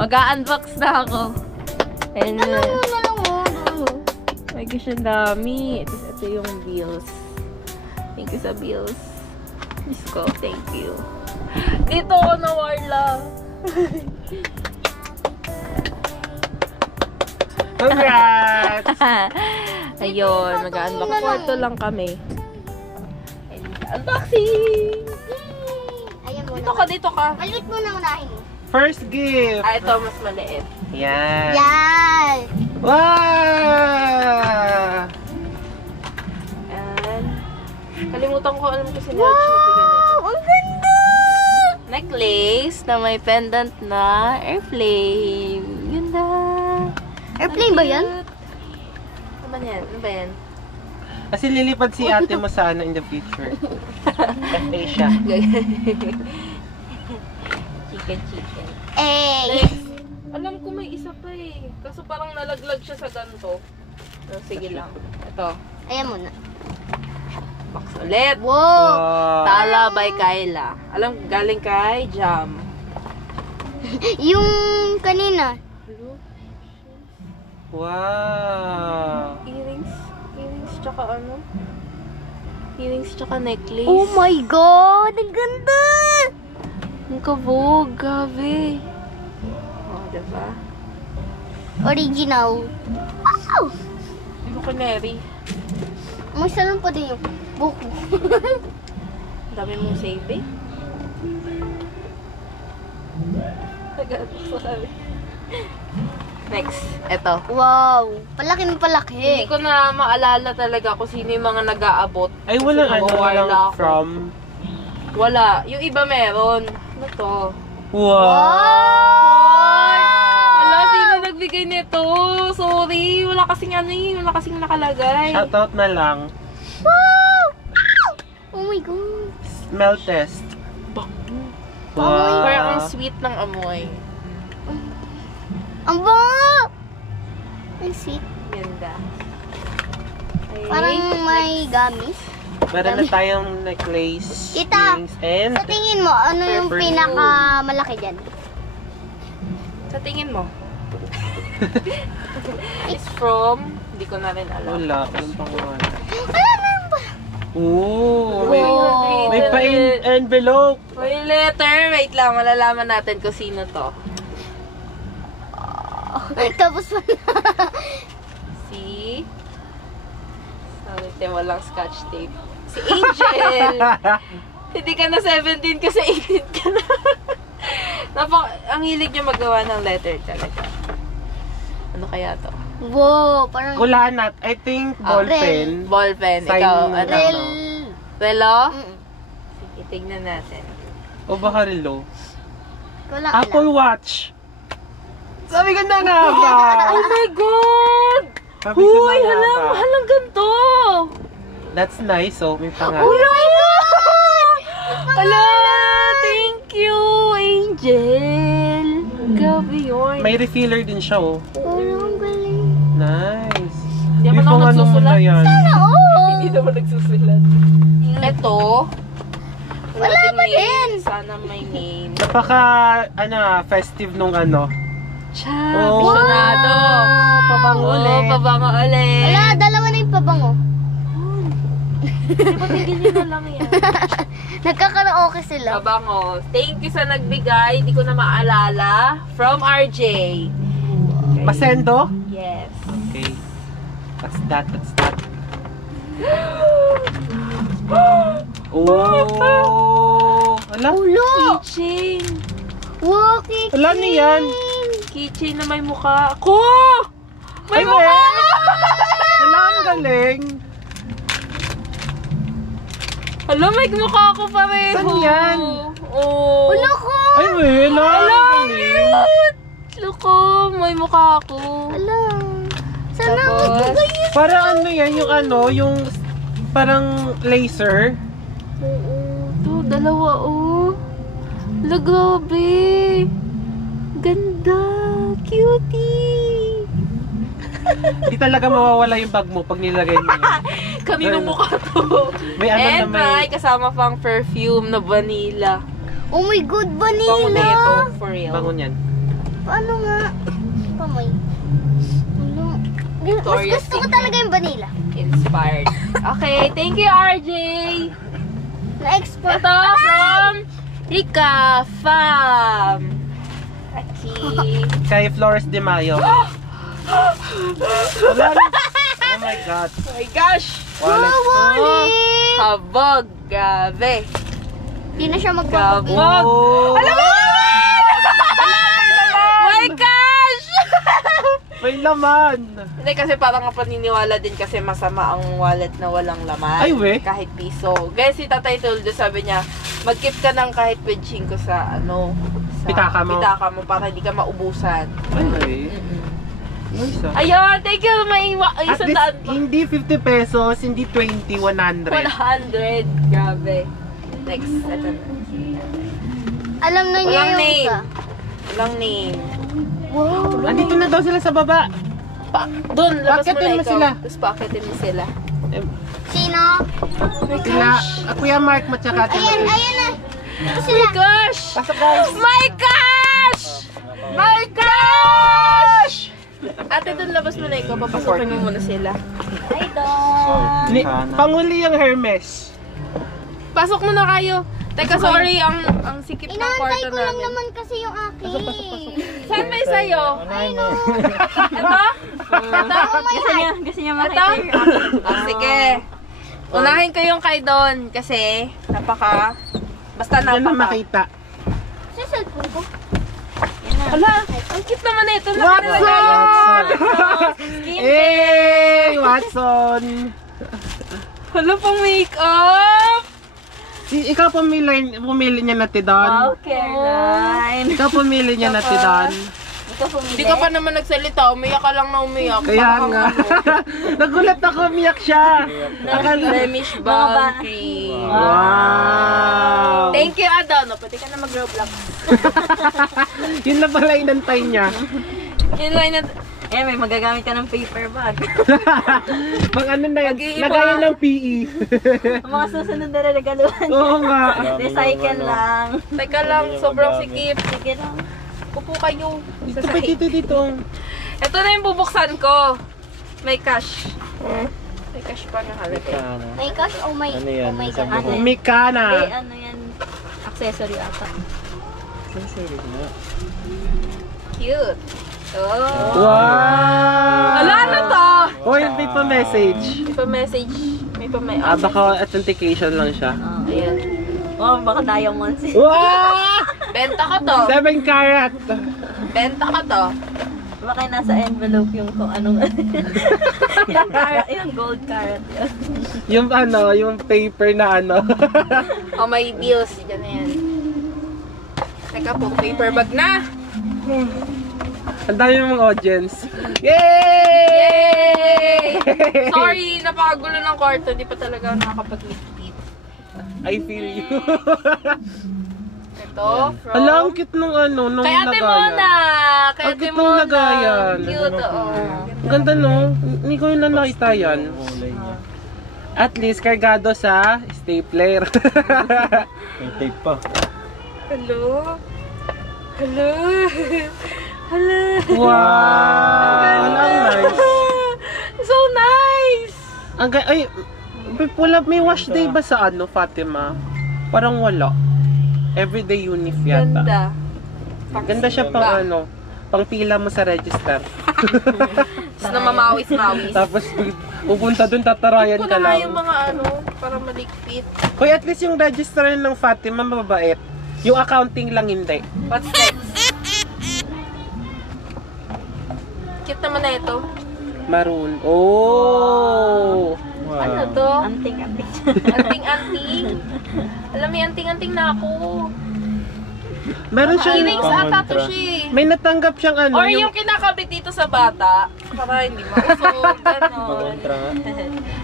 Mag-unbox na ako. And, Ano my gosh, ang dami. Ito yung bills. Thank you sa bills. Diyos ko, thank you. Dito ako na Warla. Congrats! Ayun, mag-unbox. Kwarto lang kami. And, unboxing! Ayan mo Dito ka, dito ka. Maliit mo na unahin mo. First gift! Ah, ito, mas maliit. Yan! Yan! Wow! And, kalimutan ko, alam ko si Nelch nagbigay nito. Ang ganda! Necklace na may pendant na airplane. Ganda! Airplane ba yan? Ano ba yan? Ano ba yan? Kasi lilipad si ate mo sana in the future. FA siya. Chicken. Eh! Alam ko may isa pa eh. Kaso parang nalaglag siya sa ganito. So, sige lang. Ito. Ayan mo na. Box ulit. Wow! Tala by Kyla. Alam, galing kay Jam. Yung kanina. Wow! Earrings tsaka ano? Earrings tsaka necklace. Oh my God! Ang ganda! Ang kabog, gabi. Oh, diba? Original. Wow! Hindi ko kaneri. May salon pa din yung buko. Ang dami mong save eh. Next, eto. Wow! Palaki ng palaki. Hindi ko na maalala talaga kung sino yung mga nag-aabot. Ay, walang Kasi ano, nawawala walang ako. from. Wala. Yung iba meron. Ano to? Wow! Ala, sino nagbigay nito? Sorry. Wala kasing ano eh. Wala kasing nakalagay. Shoutout na lang. Wow! Oh my God! Smell test. Wow! Parang ang sweet ng amoy. Ang bango! Ang sweet. Ganda. Okay. Parang may gamis. Meron na tayong necklace, Tita, earrings, and Sa tingin mo, ano yung Perfume. pinakamalaki dyan? Sa tingin mo? It's from, hindi ko na rin alam. wala. Walang pangalan. Wala na ba? Ooh! Wow. May pa-envelope! May letter. Wait lang, malalaman natin kung sino to. Tapos wala. Si... Sorry, walang scotch tape. Si Angel! Hindi ka na 17 kasi 18 ka na. Ang hilig niya magawa ng letter talaga. Ano kaya to? Wow, parang... Kulanat. I think ballpen. Ballpen. Sign Ikaw, mo. ano? Rel... Relo? Mm. Sige, tignan natin. O baka relo. Wala Apple alam. Watch. Sabi ka na nga ba? Oh my God! Sabi ko Huy, na nga halang, ba? halang ganito! That's nice, oh. May pangalan. Oh my God! Hala! Thank you, Angel! Gabi yun. May refiller din siya, oh. Parang galing. Nice. Hindi naman ako Yung pang ano mo nagsusulat. na yan. Oo! Hindi naman nagsusulat. Ito. Wala ding pa name. din. Sana may name. Napaka, festive nung ano. Cha, Oh. visionado. Pabango Oo, ulit. pabango ulit. Wala, dalawa na yung pabango. Di ba tigilin na lang yan? Nagkakaraoke sila. Pabango. Thank you sa nagbigay. Hindi ko na maalala. From RJ. Okay. Pasendo? Yes. Okay. That's that. Oh! Alam? Ulo! Keychain. Wow, kiki! Alam niyo yan? Keychain na may mukha. Ko! May Ay, mukha! Alam, ang galing. Alam, may mukha ko pareho. Saan yan? Oh. Ulo ko! Ay, wala. Alam, Ang galing. cute! Loko, may mukha ko. Alam. Sana Tapos, magbigay yun. Parang ano yan, yung parang laser. oo. Ito, dalawa, oh. Hala, grabe. Ganda. Cutie. Hindi talaga mawawala yung bag mo pag nilagay mo yan. Kaninong mukha to? May ano na And may... may kasama pang perfume na vanilla. Oh my God, Bango na ito, vanilla! for real. Bangon yan. Paano nga? Pamoy. Ano? Mas Victoria's gusto ko Secret. talaga yung vanilla. Inspired. Okay, thank you, RJ. Na-export. Ito from Rika Fam. Okay. Kay Flores de Mayo. Wala. Oh my God. Oh my gosh. Wallet. Wally! Kabog. Grabe. Hindi na siya magpapabig. Kabog. Oh. Alam mo my gosh! May laman. Hindi kasi parang paniniwala din kasi masama ang wallet na walang laman. Ay, we. Kahit piso. Kaya si Tatay Tuldo sabi niya, mag-keep ka ng kahit pedching ko sa ano, sa Pitaka mo. pitaka mo para hindi ka maubusan. Ay, Mm-mm. nice ah. Ayun, thank you. May At isang least, daan pa. hindi 50 pesos, hindi 20, 100. 100. Grabe. Next. Ito na. Alam na niya Walang yung name. isa. Walang name. Wow. Andito na daw sila sa baba. Doon, labas mo Paakitin na mo ikaw. sila. Tapos paakitin mo sila. Eh, Sino? Sila, Kuya Mark mo tsaka Ate Ayan, Marie. ayan na. Ito Oh sila. my gosh! Pasok guys. My gosh! My gosh! Ate, doon labas mo na ikaw. Papasukin mo muna sila. Ay, doon. Panguli yung Hermes. Pasok muna kayo. Teka, sorry. Ang sikip ng Inaantay kwarto ko lang namin. naman kasi yung akin. Saan may sayo? Ay, no. Ito? Ito? Gusto niya Ito? Sige. Unahin ko yung kay Don kasi basta Yan na napaka. makita. Sa cellphone ko. Hala, ang cute naman na ito. Watson! Hey, Watson! Hala, pang makeup! Ikaw pumili niya na Tidon. Caroline. Ikaw pumili niya na Tidon. Hindi ka pa naman nagsalita. Umiyak ka lang na umiyak. Kaya nga. Nagulat ako, umiyak siya. Blemish balm cream. Wow! Thank you, Adon. Pwede ka na mag-Roblox. Yun na pala inantay niya. Yun lang na. Eh, may magagamit ka ng paper bag. Pag ano na yun, Mag-iiba. lagayan ng PE. Ang mga susunod na regaluhan. Oo nga. Recycle lang. Teka lang, sobrang sikip. Sige lang. Upo kayo. Dito Sa pa, sahig. dito. Ito na yung bubuksan ko. May cash. May cash pa na halaga. May cash o may... Ano yan? Oh my Nasa God. buhok. Hindi, Mikana. ano yan? Accessory ata. Cute. Oh. Wow! Wala na to! Oh, yung may pa-message. May pa-message. May pa-message. Ah, baka authentication lang siya. Ayan. Oh, baka diamonds. Wow! Benta ka to. 7 carat. Benta ka to. Baka nasa envelope yung kung anong... yung carat, yung gold carat yun. Yung ano, yung paper na ano. Oh, may bills. Diyan na yan. Teka po, paper bag na. Ang dami mong audience. Yay! Yay! Sorry, napakagulo ng kwarto. Di pa talaga ako nakakapag-meet. I feel you. Ito, from... Ala, ang cute nung ano, nung Kay Ate lagayan. Mona! Kay Ang Ate cute nung Mona! lagayan. Cute, oo. Ang ganda no? Hindi ko yun na nakita yan. At least, kargado sa stapler. May tape pa. Hello? Hello? Hello? Wow! Ang nice. So nice! Ay, may wash day ba sa ano, Fatima? Parang wala. Everyday unif yata. Ganda. Ganda siya pang ano, pang pila mo sa register. Tapos na mamawis-mawis. Tapos pupunta dun, tatarayan Ito ka na nga lang. yung mga ano, para maligpit. Hoy, at least yung register ng Fatima mababait. Yung accounting lang hindi. What's next? Cute naman na ito. Maroon. Oh! Wow. Ano to? Anting-anting. Anting-anting. Alam mo, anting-anting na ako. Meron siyang, Earrings ata to Pangontra. siya eh. may natanggap siyang ano, Or yung kinakabit dito sa bata. Para hindi mausog. Ganon. Pangontra nga.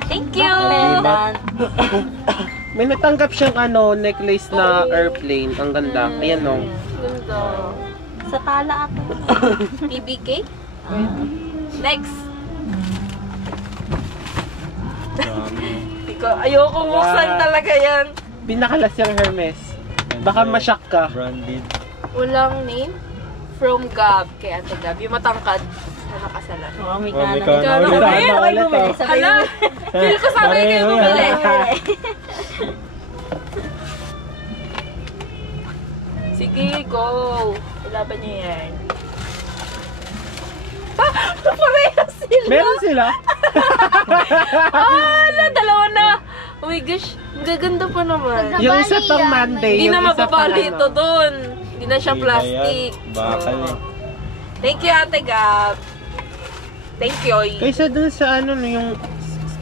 Thank you! Pendant. may natanggap siyang ano, necklace na airplane. Ang ganda. Ayan no. Ganda. Sa tala ato. PBK? Next. Ayoko buksan Wow. talaga yan. Pinakalas yung Hermes. Baka masyak ka. Branded. Walang name? From Gab, kay Ate Gab. Yung matangkad na nakasalan. Oh, may Oh, may kanan. kanan. Ikaw, Ulit, sabay ulit, bumili. oh. Sabay Hala! bumili. Feel ko sabay kayo bumili. Sige, go! Ilaban niyo yan. Parehas sila! Meron sila? Dalawa na! Oh my gosh, ang gaganda pa naman. Yung isa pang Monday. Hindi yung na isa pang mababali ano. ito doon. Hindi na siya Hindi na plastic. yan. Bakal Oo. eh. Thank you, Ate Gab. Thank you. Kaysa dun sa ano, yung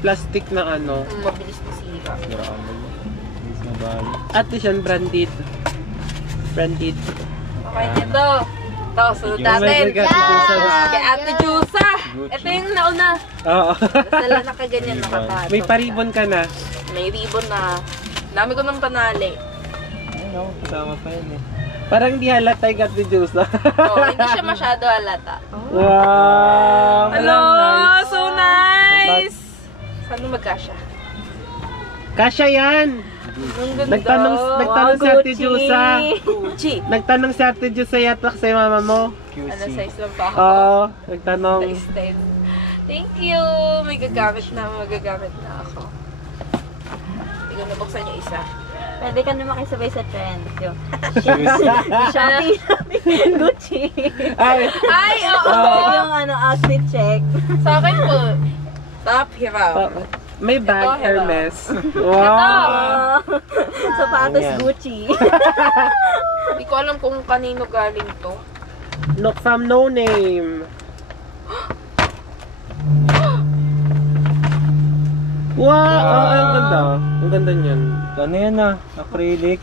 plastic na ano. Mabilis na sira. Grabe mo. Hindi na bali. At least yan, branded. Branded. Okay, ito. Ito, sunod Oh my natin. God, Ate Jusa. Kay Ate Jusa. Gucci. Ito yung nauna. Oo. Dala nakaganyan, nakatato. May paribon ka na. May ribbon na. Dami ko ng panali. Ayun ako, kasama pa yun eh. Parang di halata yung Ate Jusa. Oh, hindi siya masyado halata. Wow! Hello! Nice. So nice! Saan magkasya? Kasya yan! Ang ganda. Nagtanong si Ate Gucci. Jusa. Gucci. Nagtanong si Ate Jusa yatak sa mama mo. QC. Ano size lang pa ako? Oo, nagtanong. Size 10. Thank you! May magagamit na ako. Hindi ko nabuksan yung isa. Pwede ka na makisabay sa trend. Yung QC. Shopee, Gucci. Ay, Ay, oo! Yung ano, outfit check. Sa akin po, top hero. may bag, Ito, hello. Hermes. Wow! Sapatos Ayan. Gucci. Hindi ko alam kung kanino galing to. Look from No Name. Wow! Ang ganda. Ang ganda niyan. Ano yan ah? Acrylic.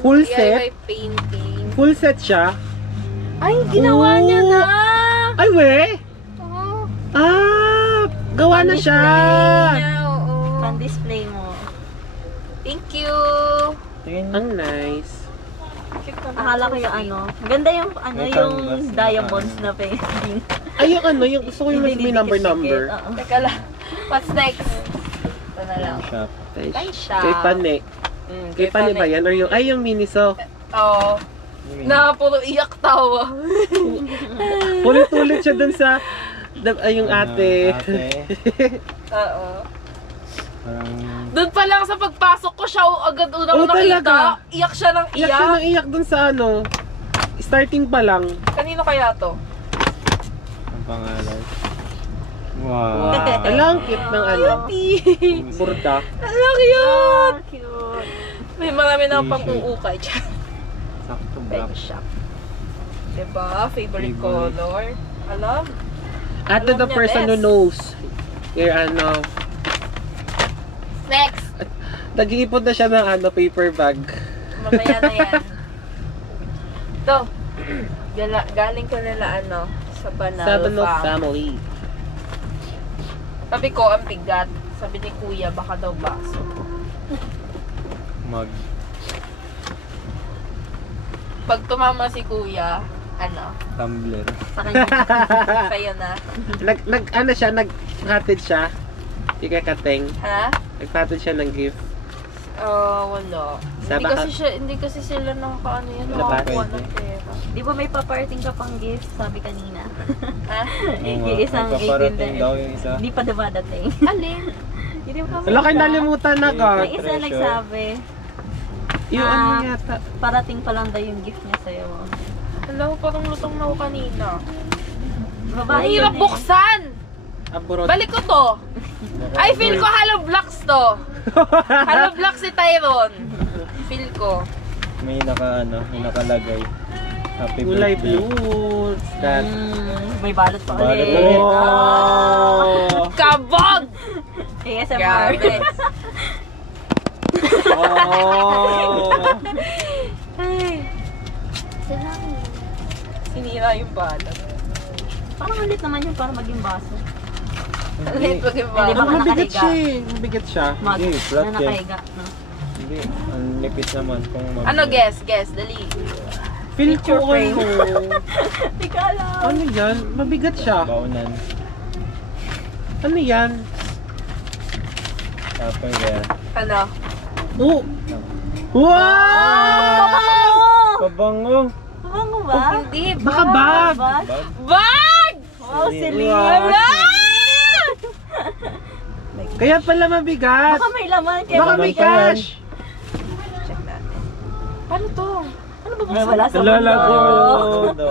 Full set? DIY painting. Full set siya? Ay, ginawa Oh. niya na! Ay, we! Oo. Ah! Gawa na siya! Niya, oo. Pan-display mo. Thank you! Tingin. Ang nice. Akala ko yung ano. Ganda yung ano, May yung canvas na diamonds ano. na painting. Ay, yung ano, yung gusto ko yung mas may number. Oo. Teka lang. What's next? Ito na lang. Shop. Ay, Shop. Kay Pane. Kay Pane ba yan? Or yung, ay, yung Miniso. Oo. Na puro iyak tawa. Ulit-ulit siya dun sa, ay, yung Ano, ate. Oo. Parang Doon pa lang sa pagpasok ko siya agad unang Oh, nakita. talaga? Iyak siya ng Iyak siya nang iyak dun sa ano. Starting pa lang. Kanino kaya to? ang pangalan. Wow. Ala, ang cute ng ano. Cute! Burda. Ang cute! Cute. May marami na T-shirt. pang uukay dyan. Sakto Peg black. shop. Diba? Favorite Favorite. color. Alam? At to Alam the niya, person who best. knows. Your ano. Next! Nag-iipon na siya ng ano, paper bag. Mamaya na yan. Ito. Galing ko nila ano, sa Banal Seven of Farm. Family. Sabi ko, ang bigat. Sabi ni Kuya, baka daw baso. Mag. Pag tumama si Kuya, ano, Tumbler. Sa kanya. sa'yo na. Ano siya, naghatid siya. Ikakateng. Ha? Naghatid siya ng gift. Wala. Sa baka- Hindi kasi sila nakakaano yan, Wala ba? nakakuha ng pera. Di ba may paparting ka pang gift, sabi kanina? Ha? Isang Paparating 18 daw yung isa. Hindi pa dumadating. Alin? Hindi pa Wala kayo nalimutan na ka. May isa Treasure. nagsabi, Yung Ah. ano yata. parating pa lang daw yung gift niya sa'yo. Hello, parang lutong na ako kanina. Babae Ang yun hirap eh. buksan! Abroad. Balik ko to! I feel ko Hollow Blocks to! Hollow Blocks si Tyron! Feel ko. May nakalagay. Happy Kulay birthday. blue. That. May balot pa Balot ulit. pa ulit. Oh! Kabog! ASMR. Grabe. Oh! Ay, sinira yung balot. Parang ulit naman yung para maging baso. Ulit pag yung Hindi ba Ang balot. mabigat nakahiga? siya eh. Mabigat siya. Mag Hindi, flat na yan. nakahiga. No? Hindi. Ang lipit naman kung mag- Ano, guess, dali. Feel ko Picture frame. ano. Hindi ka alam. Ano yan? Mabigat siya. Baunan. Ano yan? Tupperware. Ano? Oh! Wow! Pabango! Pabango! Pabango! ba? Hindi, Baka bag! Bag? Bag? Bag! Wow, Celine. Wow. Wala! Kaya pala mabigat! Baka may laman. Kaya Baka may Laman pa yan. cash! Check natin. Paano to? Ano ba May wala sa Lalago. mundo.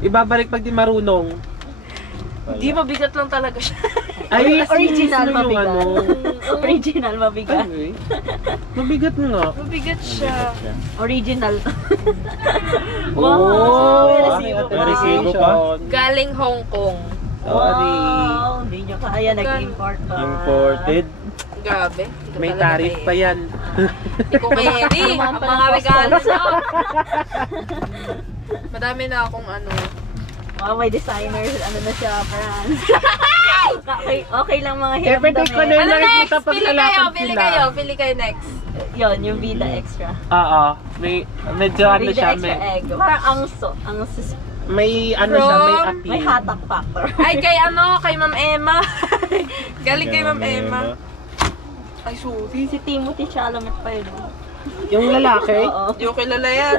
Ibabalik pag di marunong. Hindi, mabigat lang talaga siya. Ay, Original mismo yung mabigat. ano. Original mabigat. Ay, mabigat nga. Mabigat siya. Original. Oh, Wow, may resibo may pa. resibo pa? Galing Hong Kong. Sorry. Wow, hindi nyo kaya nag-import pa. Imported. Grabe. Hindi ko May talaga tarif kaya. pa yan. Hindi ko carry. Ang mga regalo na. Madami na akong ano. Wow, may designer. Ano na siya, France. okay lang mga Everyday ko na hiramdam yun. Ano next? Nakikita pag Pili kayo. lalakad Pili sila. kayo. Pili kayo next. Yun, yung Vida Extra. Oo. Medyo ano Vida siya. Extra May, egg. Parang may ano siya, may From- appeal. may hatak factor. Ay, kay ano? Kay Ma'am Emma. Galing kay Ma'am Emma. Ay, sorry. Si Timothy Chalamet pa yun. Yung lalaki. Oo. Hindi ko kilala yan.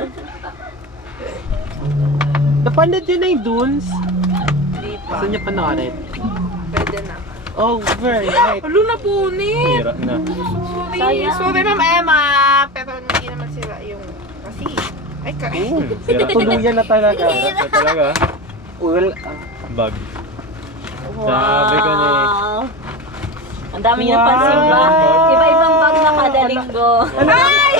Napanood yun na yung Dunes. Hindi pa. Saan niya panoorin? Pwede na. Oh, very right. Halo na punit. Hira na. Sorry. Sayang. Sorry, Ma'am Emma. Pero hindi naman sila yung... Kasi... Ay, Hira. Tuluyan na talaga. Hira pa talaga. Well, Bag. Sabi ko na eh. Wow. Ang dami niya Wow. pansin ba? Iba-ibang bag na kada linggo. Ay!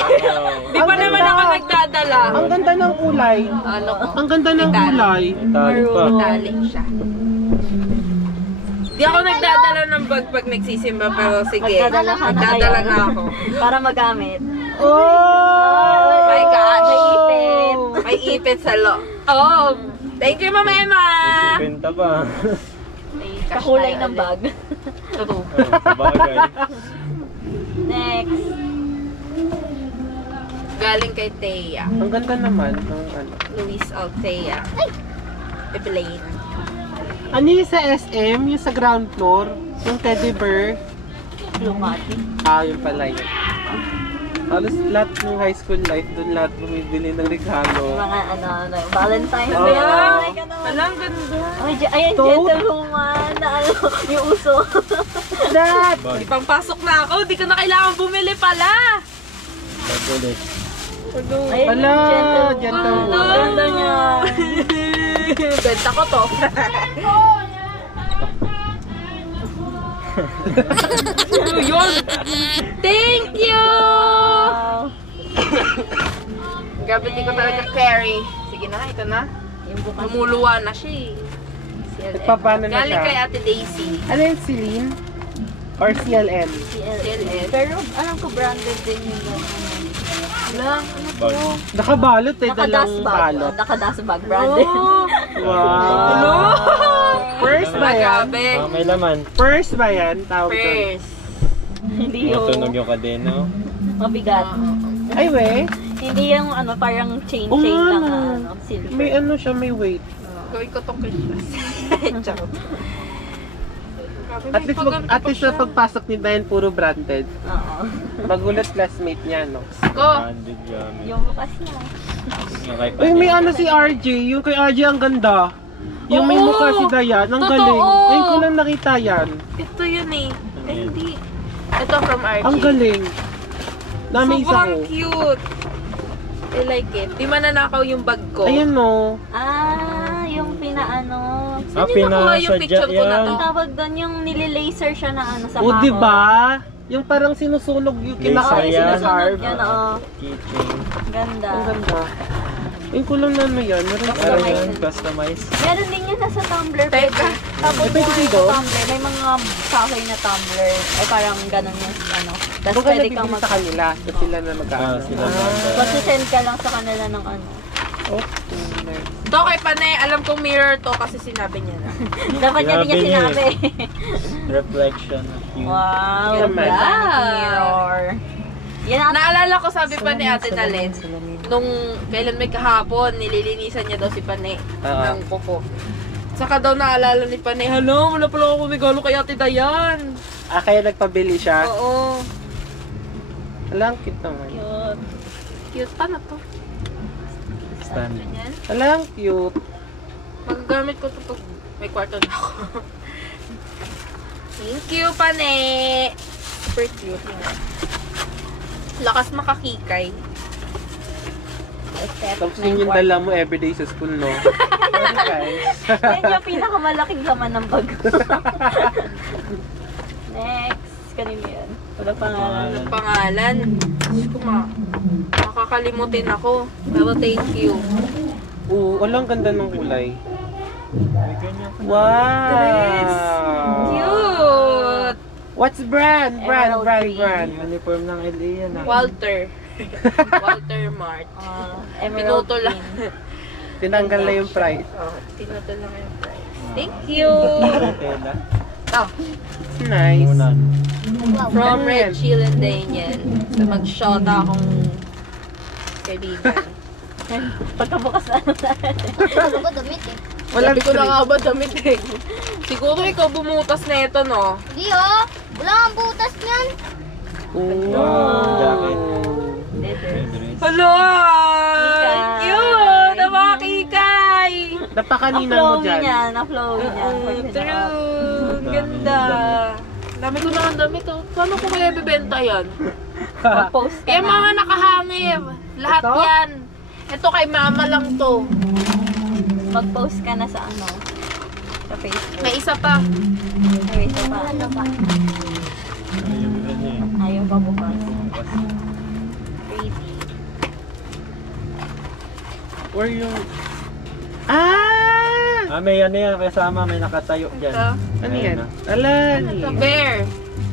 Di pa naman ako nagdadala. ang ganda ng kulay. Ano ko? Ang ganda ng Italic. kulay. Tali pa. Italic siya. Di ako nagdadala ng bag pag nagsisimba, pero sige. Magdadala ka na Magdadala kayo. na ako. Para magamit. Oh! My gosh. May ipit. May ipit sa lo. Oh! Thank you, Ma'am Emma! Benta pa. May cash Kakulay tayo ng ulit. bag. True. Oh, sa bagay. Next. Galing kay Thea. Ang ganda naman ng ano. Luis Altea. Evelyn. Ano yung sa SM? Yung sa ground floor? Yung teddy bear? Lumati. Ah, yun pala yun. Halos lahat ng high school life, doon lahat bumibili ng regalo. Mga Valentine's Oh. Day. Ayan. Ay, ganun. Alang ganda. Ay, ayan, Toad? gentlewoman. Na ano, yung uso. That! Bag. Ipangpasok na ako. Di ko na kailangan bumili pala. Bag ulit. Ayun, Wala, yung gentlewoman. Ang ganda niya. Benta ko to. Yun. Thank you! Wow. Grabe, di ko talaga carry. Sige na, ito na. Yung bukas. Lumuluwa na siya eh. CLN. Nagpapaano na Galing siya? kay Ate Daisy. Ano yung Celine? Or CLN? CLN. Pero alam ko branded din yung Wala, ano to? Bag. Nakabalot eh, Naka-dust dalang bag. balot. Naka-dust bag branded. Oh, Wow! First ba yan? grabe. Ah, may laman. First ba yan? Tawag doon. First. Hindi Matunog yung yung kadena. oh. mabigat. Ay, we. Hindi yung ano, parang chain Oo chain nga, lang no. na ano, silver. May ano siya, may weight. Gawin ko tong Christmas. Charot. Grabe, At may least, paganda at pa least siya. sa pagpasok ni Diane, puro branded. Oo. Magulat classmate niya, no? Ko. Branded gamit. Yung bukas niya. Yung kay Uy, may Panay. ano si RJ. Yung kay RJ ang ganda. Yung may Oo! mukha si Dayan. Ang Totoo! galing. Ngayon ko lang nakita yan. Ito yun eh. Ay, Ayan. hindi. Ito from RG. Ang galing. Nami isa Sobrang ko. cute. I like it. Di mananakaw yung bag ko. Ayan, no. Ah, yung pinaano. Ah, Saan niyo nakuha yung pinasadya picture ko na yan. to? Ang tawag doon yung nililaser siya na ano sa O, mako. di ba? Yung parang sinusunog yung Laser kinakain yan. sa Sinusunod harv. yun, oo. Keychain. Ganda. Ang ganda. Yung kulang na ano yan. Meron Meron parang yan, customize. Meron din yun nasa Tumblr. Teka. Pwede. Tapos Pwede yung dito? Tumblr, may mga kahoy na Tumblr. Ay parang ganun yung ano. Tapos Kung ka pwede kang nagbibili sa kanila, so sila na mag-ano. Ah, sila na. send ka lang sa kanila ng ano. Okay, nice. Ito kay Panay, alam kong mirror to kasi sinabi niya na. Dapat niya din niya Sinabi sinabi. Reflection of you. Wow, Ganda. ganda. Mirror. Yan ang Naalala ko sabi pa ni Ate Nalen, nung kailan may kahapon, nililinisan niya daw si Panay Oo. ng kuko. Saka daw naalala ni Panay, hala, wala pala ako regalo kay Ate Dayan. Ah, kaya nagpabili siya. Oo. Alam, cute naman. cute. Cute. Paano to? stand. Ganyan. Alang, cute. Magagamit ko ito pag may kwarto na ako. Thank you, Pane! Super cute. Tingnan. Lakas makakikay. Tapos yun yung dala mo everyday sa school, no? Sorry, guys. Yan yung pinakamalaking laman ng bag ko. Next. Kanino yan? Wala pangalan. Ang pangalan. Diyos ko, makakalimutin ako. Pero thank you. Oo, walang ganda ng kulay. May ganyan pa. Wow! Cute! What's brand? Emerald green. Uniform ng LA yan ah. Walter. Walter Mart. Emerald Pinuto lang. green. Tinanggal na yung price. Oh, pinuto lang yung price. Thank you! Tela. Ito. Nice. Unan. From Ano yan? Red Chill and Daniel. So, mag-shota akong kaibigan. Pagkabukas na ano na. Ano ko damit eh? Walang Sabi ko na tree. nga ba damit eh. Siguro ikaw bumutas na ito, no? Di oh! Wala kang butas niyan! Jacket. Leather. Dress. Hello! Kikay. Cute! Napakakikay! Napakanina mo Na-flowy dyan. niya. Na-flowy niya. True! Ang ganda! Dami ko naman damit, oh. Paano ko kaya bibenta yan? Mag-post ka Eh, na. mga nakahangib. Lahat Ito? yan. Ito kay mama lang to. Mag-post ka na sa ano. Sa Facebook. May isa pa. May isa pa. Ano ba? Ayun ganyan eh. Ayaw pa bukas. Pretty. Or yung... Ah! May ano yan kasama, may nakatayo dyan. Ito. Ano Ayan yan? na. Ala, Ito, bear.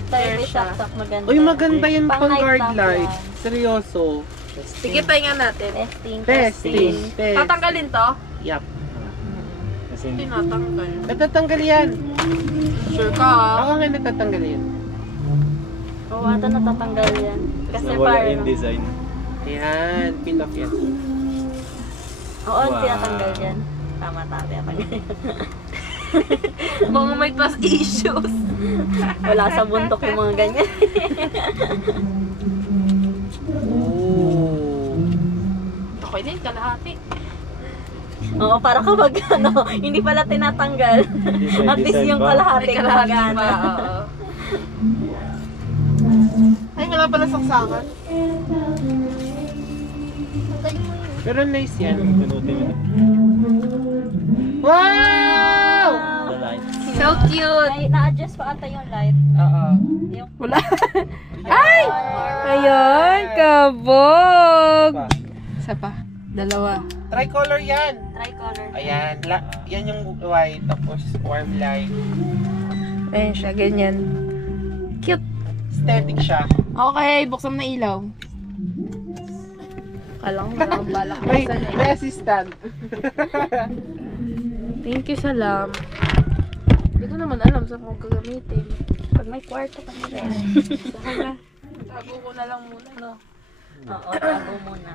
Tayo There may siya. saksak maganda. Uy, maganda yung Pang pang night guard lamp light. yan. Seryoso. Sige, pahinga natin. Testing. Testing. Test. Tatanggalin to? Yup. Kasi Tinatanggal. Natatanggal yan. Sure ka, ah. Oo nga natatanggal yan. Oo, ata natatanggal yan. Kasi nawala parang... yung design. Ayan, pin off yan. Oo, Wow. tinatanggal yan. Tama, tinatanggal. Mga may trust issues. Wala sa bundok yung mga ganyan. Oh. Okay na yung kalahati. Oo, para kapag ano, hindi pala tinatanggal. May At least design yung ba? kalahati May kalahati pa, gumagana. oo. Ay, wala pala saksakan. Tanggalin mo yun. Pero nice yan. Pinutin mo Wow! the light. So cute! Na-adjust pa ata yung light. Oo. Yung Wala. Ay! Ayan, kabog! Pa. Isa pa. Dalawa. Tricolor yan. tricolor. Ayan. Yan yung white. Tapos warm light. Ayan siya, ganyan. Cute. Aesthetic siya. Okay, buksan mo na ilaw. Kalang walang balak. May, may assistant. Thank you, Salam. Hindi ko naman alam saan kung gagamitin. Pag may kwarto ka na rin. Tago ko na lang muna, no? Oo, tago muna.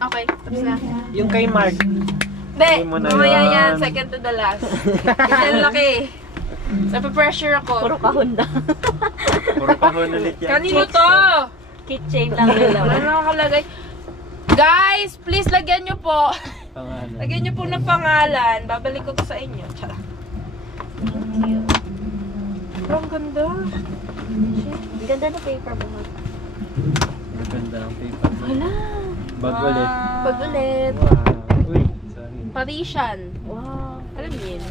Okay, tapos na. Yung kay Mark. Hindi, Hindi mo na mamaya yan. yan. Second to the last. Kasi ang laki. Nape-pressure ako. Puro kahon na. Puro kahon ulit yan. Kanino to? Keychain lang nila. Wala na nakalagay. Guys, please lagyan nyo po. Pangalan. Lagyan nyo po ng pangalan. Babalik ko to sa inyo. Tsaka. Pero ang ganda. Ang ganda na paper buhat. Maganda ang paper. Wala. Bag ulit. Pag ulit. Wow. Uy, sorry. Parisian. Wow. Alam niyo yun?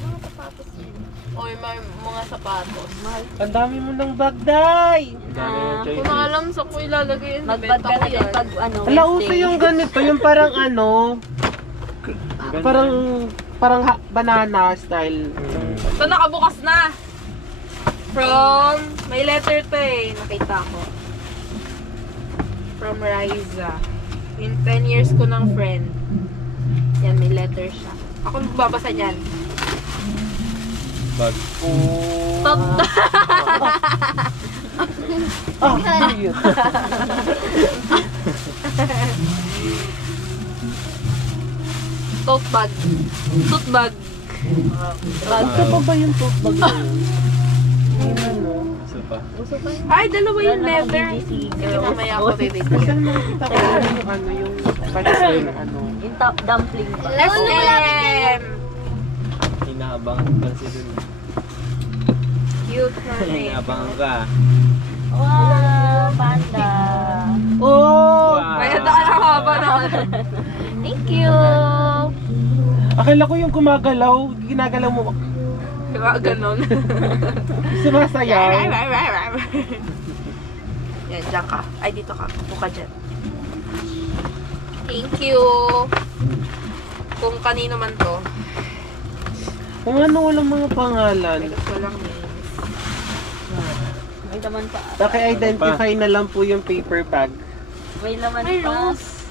Mga sapatos yun. O yung mga sapatos. Mahal. Ang dami mo ng bag, Day! Ang dami yung Kung choices. alam sa ko ilalagay yun. Magbad ka na din pag ano, Ala, uso yung ganito. Yung parang ano, Ganda. parang banana style. Ito nakabukas na. From, may letter to eh. Nakita ko. From Riza. In 10 years ko ng friend. Yan, may letter siya. Ako magbabasa niyan. Bag. Oh. Top. Oh, cute. Tote bag. Tote bag. Ito pa ba yung tote bag na yun? Ayun, ano. So, pa. Uso pa yun. Ay, dalawa yung Wala na akong leather. BBC Sige, girls. mamaya ako bibigyan. Kasi nakikita ko yung yung pansin na Yung top dumpling ba? SM! Hinaabangan pa si dun. Cute na rin. Hinaabangan ka. Wow, panda. Oh! Bayad na ka ng haba na. Thank you. Akala ko yung gumagalaw, ginagalaw mo. Diba, ganon. Sumasayaw. Yan, dyan ka. Ay, dito ka. Upo ka dyan. Thank you. Kung kanino man to. Kung ano walang mga pangalan. Gusto lang names. May laman pa. Paki-identify na lang po yung paper bag. May laman Ay, pa. Rose.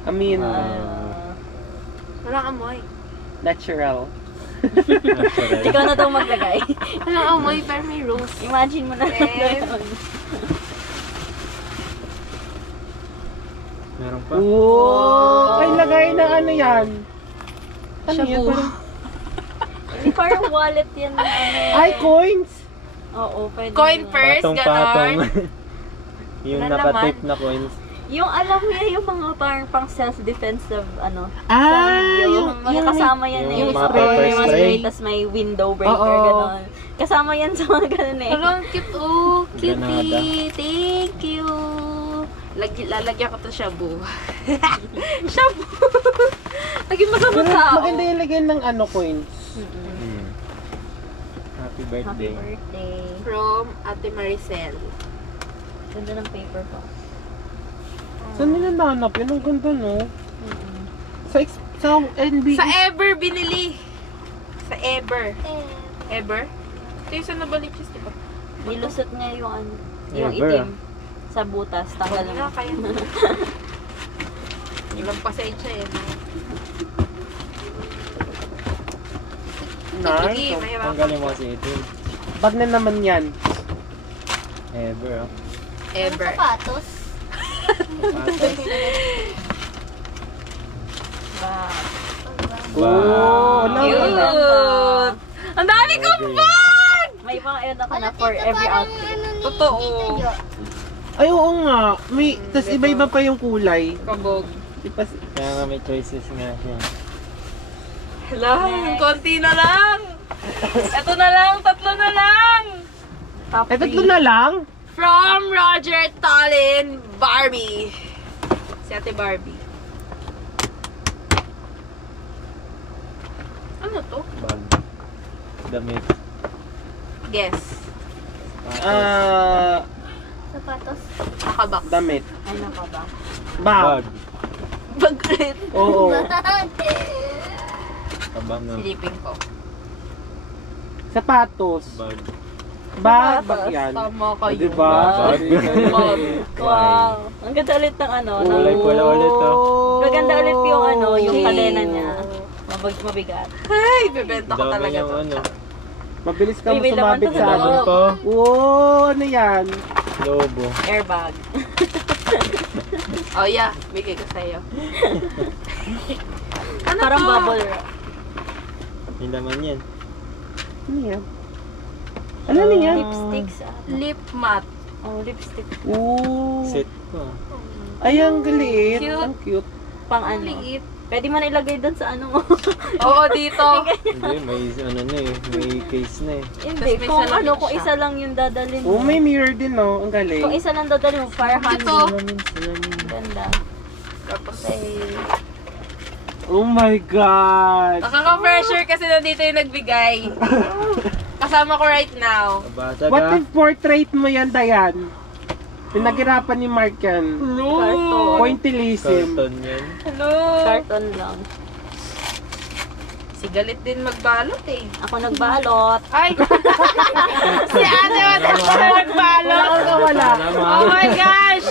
I mean, Walang amoy. natural. Ikaw na daw maglagay. Walang amoy, pero may rose. Imagine mo na. Yes. Meron pa. Oh! Ay, lagay na ano yan? Ano yan? Shabu. Parang, Parang wallet yan. ay, coins! Oo, pwede. Coin yun. purse, Patong-patong. ganon. Yung Wala nakatape naman. na coins. Yung alam mo yan, yung mga parang pang self-defensive, ano. Ah, yung mga kasama yan eh. yung mga spray, pepper may mga spray. tas may window breaker, Oo. gano'n. Kasama yan sa mga gano'n eh. Parang cute. Oh, cutie. Granada. Thank you. Lalagyan ko to shabu. Shabu. Naging masama tao. maganda yung lagyan ng ano, coins. Hmm. Happy Happy birthday. birthday. From Ate Maricel. Ganda ng paper po. Saan nila nanap yun? Ang ganda, no? Sa NBA. Sa Ever binili. Sa Ever. Ever? Ito yung sa nabalichis, di ba? Nilusot niya yung, ano, yung Ever, itim sa butas. Tanggal Wala mo. kayo. Ilang pasensya eh. No? Nice. Sige, mahirapan. Tanggalin mo kasi ito. Bag na naman yan. Ever, oh. Ever. Sapatos. Patas. Oh, wala. Cute! Ang dami kong bag! May mga yun ako na for every outfit. Totoo. Ay, oo nga. May, tas iba-iba pa yung kulay. Kabog. Ipas, Kaya nga may choices nga siya. Hala, konti na lang. Ito na lang, tatlo na lang. Top eh, tatlo na lang. From Roger Tallin, Barbie. Si Ate Barbie. Ano to? Bag. Damit. Guess. Patas. Sapatos. Nakabox. Damit. Ay, nako ba? Bag. Bag. Bag ulit. Oo. Kabang na. Silipin ko. Sapatos. Bag. Bag. Bag yan. Tama O, kayo. diba? Bag. Bag. Wow! Ang ganda ulit ng ano. ng- Kulay pula ulit, oh. Maganda ulit yung ano, yung Okay. kadena niya. Mabigat. Ay, bebenta ko Dami talaga yung to. ano. Mabilis ka May laman sumabit to sa sa ano. Ano to? Oo, ano yan? Lobo. Airbag. Oh yeah, bigay ko sa'yo. Ano Parang to? bubble wrap. Yung laman yan. Ano yan? Ano na yan? Lipsticks. Lip matte. Oh, lipstick. Oo. Set ko. Ay, ang galiit. Cute. Ang cute. Pang ano. Liit. Pwede man ilagay doon sa ano mo. Oo, dito. Hindi, may ano na eh. May case na eh. Hindi, Tas may kung salamin ano, kung siya. isa lang yung dadalhin Oo, mo. may mirror din, no? Ang Kung galing. isa lang dadalhin mo, para handy. Ito. Salamin. Ganda. Tapos, Oh my God! nakaka-pressure kasi nandito yung nagbigay. Kasama ko right now. Kabasag What ah. if portrait mo yan, Dayan? Pinaghirapan ni Mark yan. Carton. Pointillism. Carton yan. Hello. Carton lang. Si galit din magbalot eh. Ako nagbalot. Ay! Si ate wala siya nagbalot. Wala. Oh my gosh!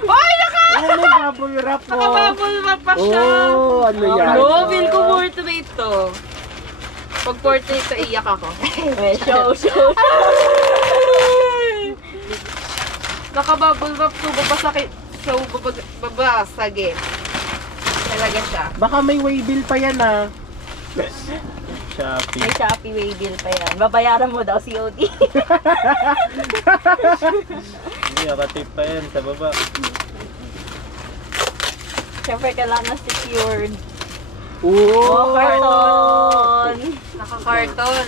Ay, Ano, bubble wrap po? nakabubble wrap pa siya. Oh, ano yan? No, feel ko portrait to. Pag portrait to, iyak ako. Show. Nakabubble wrap to, babasakit. So, babasagin. Talaga siya. Baka may waybill pa yan, ah. Shopee. May Shopee way bill pa yan. Babayaran mo daw COD. Hindi, nakatip pa yan sa baba. Siyempre, kailangan secured. Oh! Karton! Naka-carton.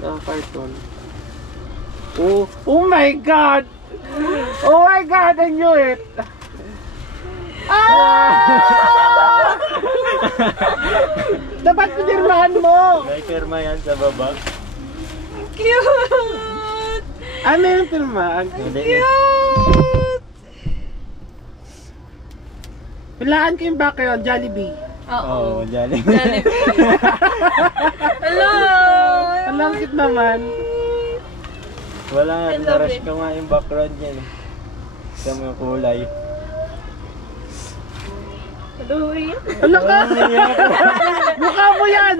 Naka-carton. Oh! Oh my God! Oh my God! I knew it! Ah! Dapat pinirmahan mo! May pirma yan sa baba. Cute! Ano yung pirmahan? Hindi. Cute! Pilaan ko yung background, Jollibee. Oo, Jollibee. Jollibee. Hello! Ang langkit naman. Wala nga, I love narush it. ko nga yung background yan. Sa mga kulay. Hello, Ria. Ala ka! Mukha mo yan!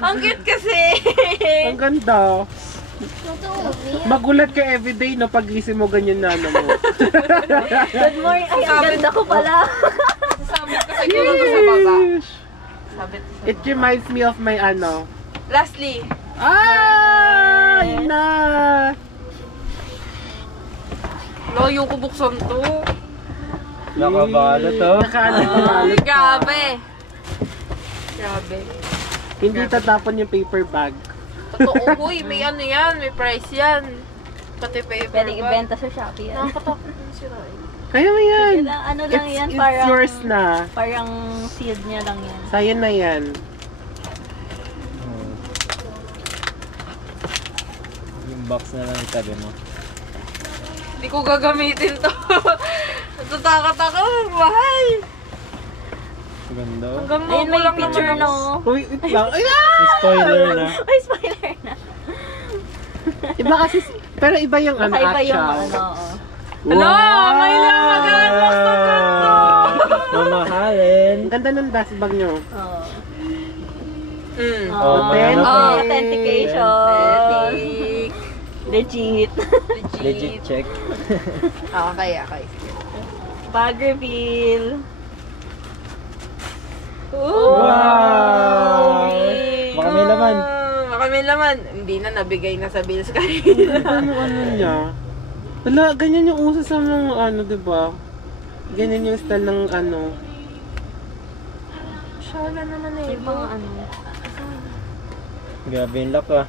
Ang cute kasi! Ang ganda. Totoo, Mia. Magulat ka everyday no pag-isip mo ganyan na ano mo. Good morning. Ay, ang ganda ko pala. Sabit ko siguro ko sa baba. Sabit ko sa It reminds me of my ano. Lastly, Ah! Yun na! layo ko buksan to. Nakabalo to. Nakaano Ay, pa grabe. Grabe. Hindi tatapon yung paper bag. Totoo, huy, may ano yan, may price yan. Pati paper Pwede bag. ibenta sa Shopee yan. Nakakatakot yung sirain. Kaya mo yan. Kailangan, ano lang yan, It's parang, yours na. parang sealed niya lang yan. Sa'yo na yan. Oo. Yung box na lang itabi mo. Hindi ko gagamitin to. Natatakot ako, mahal. Ganda. Hanggang Ayun, mo may lang picture, naman ako. no? Uy, wait lang. Ay, ah! May spoiler na. Ay, spoiler na. Iba kasi, pero iba yung ano, Kakaiba yung, actual. ano, oo. Ano? May lang mag-unbox na ganito. Mamahalin. Ang ganda ng dust bag nyo. Oo. Mm. Oh, Oo, may ano pa eh. authentication. Epic. Legit. Legit check. Okay. Bag reveal. Ooh. Wow! Ring. Baka may laman. Baka may laman. Hindi na, nabigay na sa bills kanina. Ano niya? Wala, ganyan yung uso sa mga ano, diba? Ganyan yung style ng ano. Wala naman eh. Yung mga ano. Grabe yung lock ah.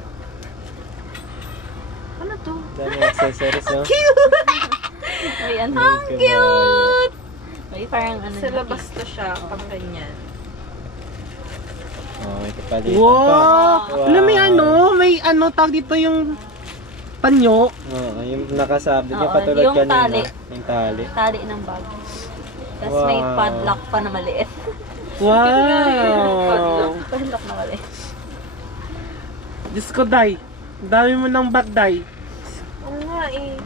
Ano to? Dami accessories no? May ano. Ang Cute! May parang ano. Sa labas to siya, pang ganyan. Oh, may kapalitan pa. Wow! Alam mo may ano, may ano, tawag dito yung panyo. Oo, yung nakasabit yung Oo, katulad yung kanina. tali. Yung tali. Tali ng bag. Tapos may Wow. padlock pa na maliit. Wow! Padlock na maliit. Diyos ko, Day. Ang dami mo ng bag, Day. Oo nga eh.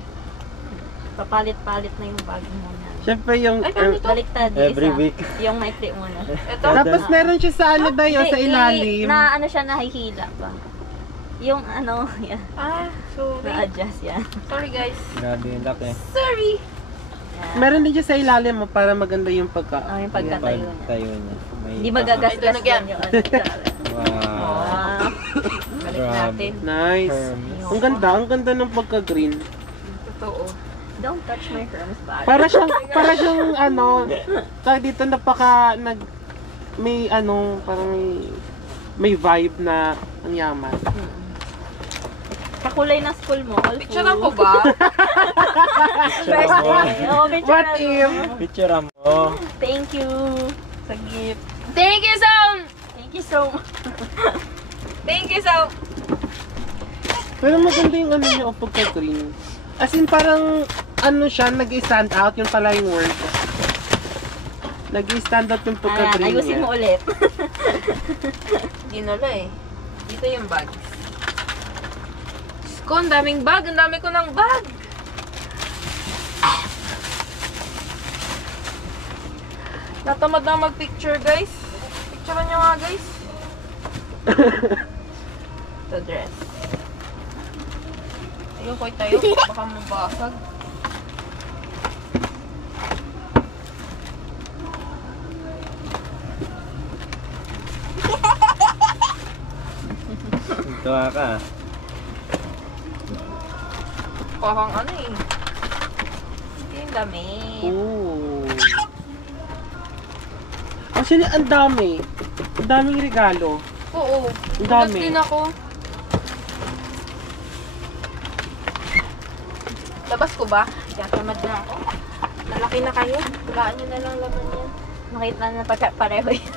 Papalit-palit na yung bag mo na. Siyempre yung... Ay, paano to? Baliktad Every isa. week. Yung maikli muna. Ito? Tapos meron siya sa ano, Day, oh, sa ilalim. Na ano siya, nahihila pa. Yung ano, yan. Sorry. Na-adjust yan. Sorry guys. Grabe yung lock eh. Sorry. Yan. Meron din siya sa ilalim mo para maganda yung pagka... Yung pagkatayo niya. Tayo niya. May Hindi magagasgas Ito na yan. yan yung ano. Wow. Ah. Balik Grabe. natin. Nice. Hermes. Ang ganda ng pagka-green. Totoo. Don't touch my Hermes bag. Para siyang ano, tawag dito may ano, parang may vibe na ang yaman. Kakulay ng school mo. All Picture full. ko ba? First day. Oh, picture What na if? mo. Picture mo. Thank you sa gift. Thank you so Thank you so much. Thank you so Pero maganda yung ano niya, pagka-green. As in parang, ano siya, nag-stand out, yung pala yung word. Nag-stand out yung Ayan, pagka-green ayusin niya. mo ulit. Dinala eh. Dito yung bag. Diyos ko, ang daming bag. Ang dami ko ng bag. Natamad na mag-picture, guys. Picturean nyo nga, guys. Ito dress. Ayun ko tayo. Baka mabasag. Tuwa ka. Parang ano eh. Ito yung dami. Oh. Actually, ang dami. Ang daming regalo. Oo. Ang dami. Ulat din ako. Labas ko ba? Tamad na ako. Lalaki na kayo. Tulaan nyo na lang laman yan. Nakita na pareho yun.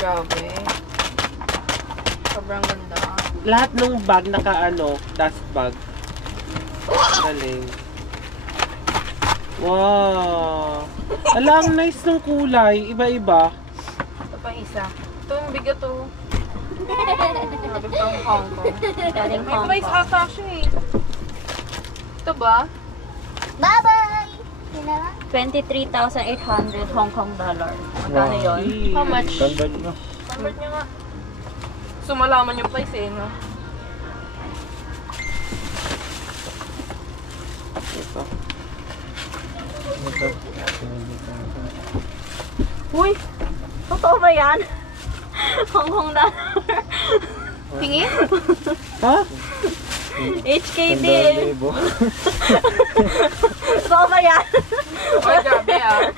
Grabe. Sobrang ganda. Lahat ng bag dust bag. Galing. Wow. Alam, nice ng kulay. Iba-iba. Ito pa isa. Ito yung bigat to. Grabe pang Hong Kong. Galing May Hong price Kong. ata siya eh. Ito ba? Bye-bye! Yun na lang. 23,800 Hong Kong dollar. Magkano Wow. yun? How much? Standard mo. Convert nyo nga. So malaman yung price eh, no? Ito. Ito. Uy! Totoo ba yan? Hong Kong dollar. Tingin? Ha? HKD. 1,000. Totoo ba yan? Ay, grabe ah.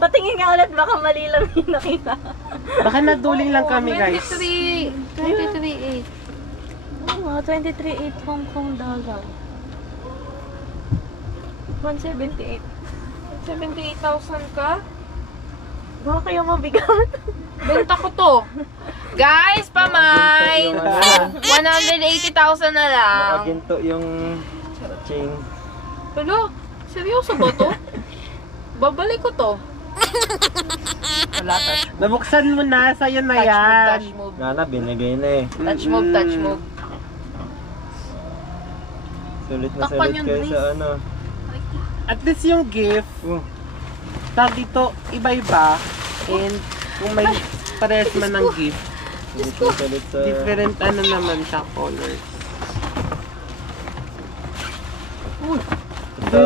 Patingin nga ulit, baka mali lang yung nakita. Baka naduling lang kami, guys. 23.8. Oo, 23,800 Hong Kong dollar. 178. 78,000 ka? Baka kayo mabigat. Benta ko to. Guys, pamay! 180,000 na lang. Nakaginto yung chain. Hello? Seryoso ba to? Babalik ko to. Wala, touch move. Nabuksan mo na, sa'yo na Touch move, yan. touch move. Nga na, binigay na eh. Touch move, touch move. Sulit na Takpan sulit yung kayo brace. sa ano. At least yung gift, tag dito, iba-iba. And kung may pares man ng gift, Sulit na sulit sa... different naman siya, colors.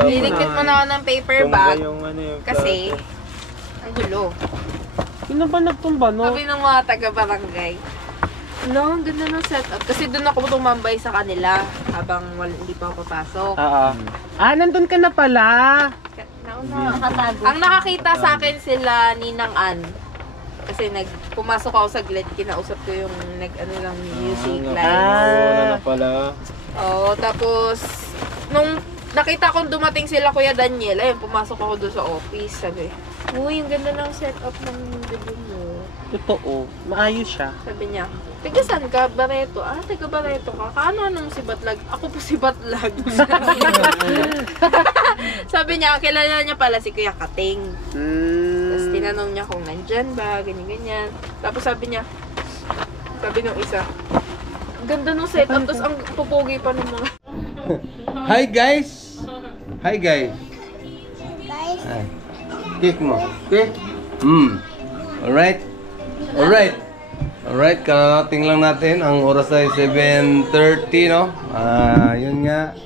Nilikit mo na ako ng paper Tumba bag. yung ano yung Kasi, plato. ang gulo. Sino ba nagtumba, no? Sabi ng mga taga-barangay. No, ang ganda ng setup. Kasi doon ako tumambay sa kanila habang hindi pa ako papasok. Oo. Nandun ka na pala. Nauna. Nakatago. Ang nakakita sa akin sila Ninang Ann. Kasi pumasok ako saglit, kinausap ko yung nag-ano lang music Wala live. na pala. Oo, tapos nung nakita kong dumating sila Kuya Daniel, ayun, pumasok ako doon sa office. Sabi, uy, yung ganda ng setup ng video mo. Totoo. Maayos siya. Sabi niya, taga saan ka? Barreto. Taga Barreto ka. Kaano-anong si Batlag? Ako po si Batlag. Sabi niya, kilala niya pala si Kuya Kating. Tapos tinanong niya kung nandyan ba, ganyan-ganyan. Tapos sabi niya, sabi nung isa, ganda nung setup, tapos ang pupugi pa ng mga... Hi guys! Hi guys! Guys, Kick mo. Okay? Alright? Alright, kalalating lang natin. Ang oras ay 7:30, no? Yun nga.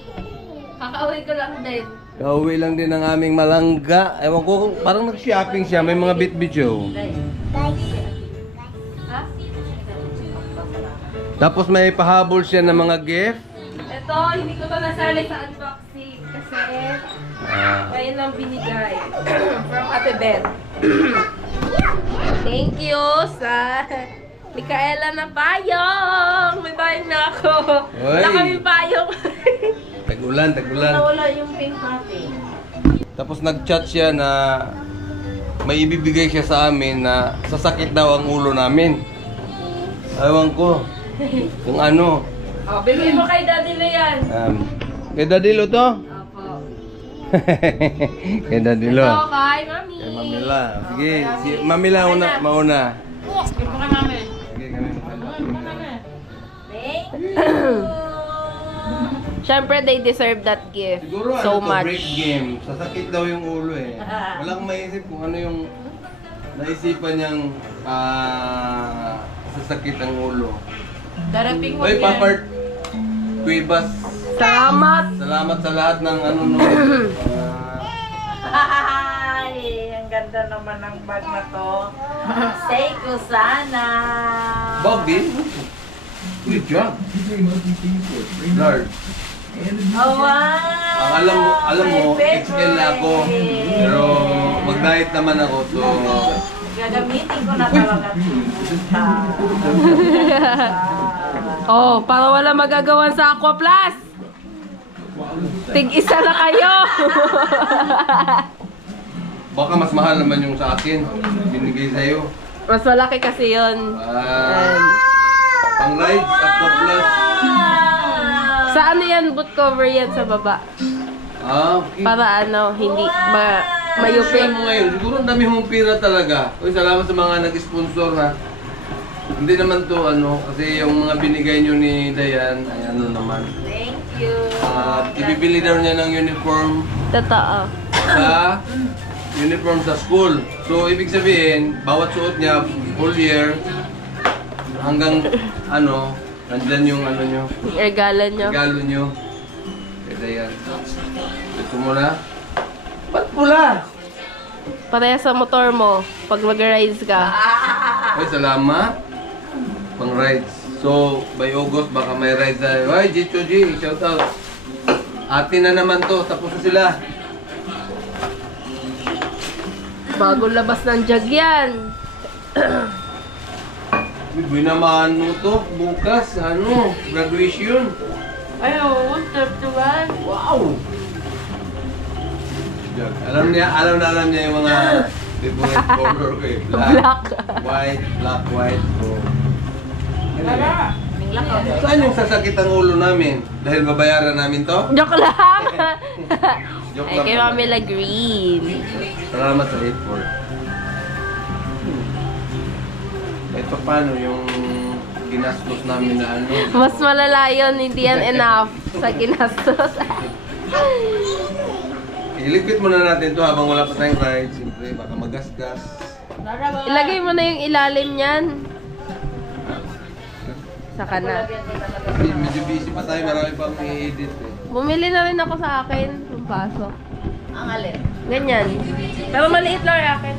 Kakauwi ko lang din. Kauwi lang din ng aming malangga. Ewan ko, parang nag-shopping siya. May mga bit-bidyo. Tapos may pahabol siya ng mga gift. Ito, hindi ko to nasali sa unboxing kasi ngayon lang binigay from Ate Ben. Thank you sa Micaela na payong! May payong na ako. Wala Oy. kaming payong. Tag-ulan. Nawala yung pink natin. Tapos nag-chat siya na may ibibigay siya sa amin na sasakit daw ang ulo namin. Ewan ko. Kung ano. Oh, bigay mo kay Daddy Lo yan. Kay Dadilo to? Opo. Kay Dadilo. Ito kay Mami. Kay Mamila. Sige, si Mamila mauna. Sige po kay Mami. Sige, kami Thank you. Siyempre, they deserve that gift Siguro so ano to, much. break game. Sasakit daw yung ulo eh. Walang maisip kung ano yung naisipan niyang sasakit ang ulo. Daraping mo Oy, yan. Papart Cuevas. Salamat! Salamat sa lahat ng ano no. Ay, ang ganda ganda naman ng bag na to. Seiko sana. Bobby? Good job. Lord. Oh, wow. Ang alam mo, XL na ako. Pero mag-diet naman ako, so... Gagamitin ko na talaga ito. Oh, para wala magagawan sa Aqua Plus. Tig-isa na kayo. Baka mas mahal naman yung sa akin. Binigay sa'yo. Mas malaki kasi yun. Pang rides, Aqua Plus. Sa ano yan? Boot cover yan sa baba. Okay. Para ano, hindi ba Share mayupin. mo ngayon. Siguro ang dami mong pira talaga. Uy, salamat sa mga nag-sponsor ha. Hindi naman to ano, kasi yung mga binigay nyo ni Dayan, ay ano naman. Thank you. At ibibili daw niya ng uniform Totoo. sa sa school. So, ibig sabihin, bawat suot niya, full year, hanggang ano, nandyan yung ano nyo, Yung regalo nyo. regalo nyo. Kaya Dayan. Gusto mo na? Ba't pula? Pareha sa motor mo pag mag-rides ka. Ay, salamat. Pang rides. So, by August, baka may rides na. Ay, Jicho G, shout out. Atin na naman to. Tapos na sila. Bagong labas ng jag yan. Biboy naman mo to. Bukas, ano, graduation. Ay, oo. Tuwan. Wow! Jag. Alam niya yung mga favorite color ko eh. Black. White, white. So, Bingla ko. saan yung sasakit ang ulo namin? Dahil babayaran namin to? Joke lang. Joke Ay, lang kay pala. Mamila Green. Salamat sa effort. Ito paano yung ginastos namin na ano? Mas malala yun, hindi yan enough sa ginastos. Iligpit muna natin to habang wala pa tayong ride. Siyempre, baka magasgas. Ilagay mo na yung ilalim niyan. Saka na. Kasi medyo busy pa tayo, marami pang i-edit eh. Bumili na rin ako sa akin. Yung pasok. Ang alin. Ganyan. Pero maliit lang yung akin.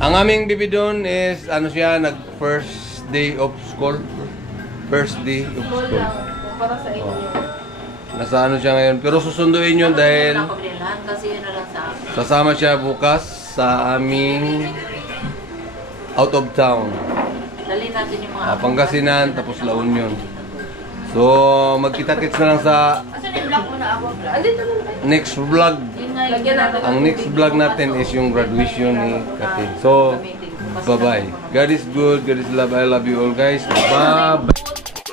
Ang aming bibi doon is, ano siya, nag-first day of school. First day of school. Para sa inyo. Nasa ano siya ngayon. Pero susunduin yun dahil Wala ko bilhan kasi yun na lang sa akin. sasama siya bukas sa aming out of town. Dali natin yung mga... Pangasinan, tapos La Union. So, magkita-kits na lang sa Asan yung block mo na ako? Andito lang tayo. next vlog. Yun nga yung Lagyan natin. Ang next vlog natin is yung graduation ni Kati. So, bye-bye. God is good, God is love. I love you all guys. Bye-bye.